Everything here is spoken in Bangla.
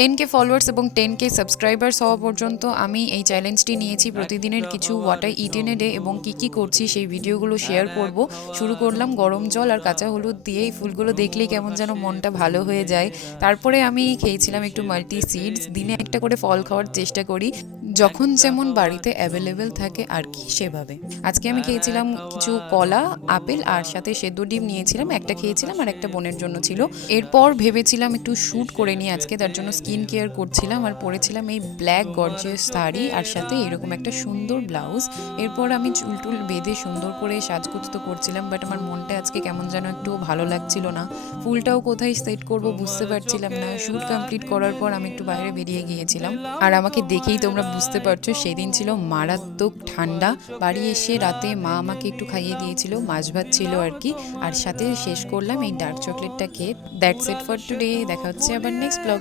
10K ফলোয়ার্স এবং 10K সাবস্ক্রাইবার্স হওয়া পর্যন্ত আমি এই চ্যালেঞ্জটি নিয়েছি প্রতিদিনের কিছু what I it in a day এবং কী করছি সেই ভিডিওগুলো শেয়ার করব। শুরু করলাম গরম জল আর কাঁচা হলুদ দিয়ে। এই ফুলগুলো দেখলেই কেমন যেন মনটা ভালো হয়ে যায়। তারপরে আমি খেয়েছিলাম একটু মাল্টি সিডস। দিনে একটা করে ফল খাওয়ার চেষ্টা করি, যখন যেমন বাড়িতে অ্যাভেলেবেল থাকে আর কি সেভাবে। আজকে আমি খেয়েছিলাম কিছু কলা, আপেল আর সাথে সেদ্ধ ডিম নিয়েছিলাম, একটা খেয়েছিলাম আর একটা বোনের জন্য ছিল। এরপর ভেবেছিলাম একটু শ্যুট করে নিই আজকে, তার জন্য স্কিন কেয়ার করছিলাম আর পরেছিলাম এই ব্ল্যাক গর্জিয়াস শাড়ি আর সাথে এরকম একটা সুন্দর ব্লাউজ। এরপর আমি চুল বেঁধে সুন্দর করে সাজগোজ তো করছিলাম, বাট আমার মনটা আজকে কেমন যেন একটু ভালো লাগছিল না। ফুলটাও কোথায় সেট করব বুঝতে পারছিলাম না। শ্যুট কমপ্লিট করার পর আমি একটু বাইরে বেরিয়ে গিয়েছিলাম আর আমাকে দেখেই তোমরা বুঝতে পারছো সেদিন ছিল মারাত্মক ঠান্ডা। বাড়ি এসে রাতে মা আমাকে একটু খাইয়ে দিয়েছিল, মাছ ভাত ছিল আর কি, আর সাথে শেষ করলাম এই ডার্ক চকলেটটা খেয়ে। That's it for today. দেখা হচ্ছে আবার নেক্সট ব্লগ।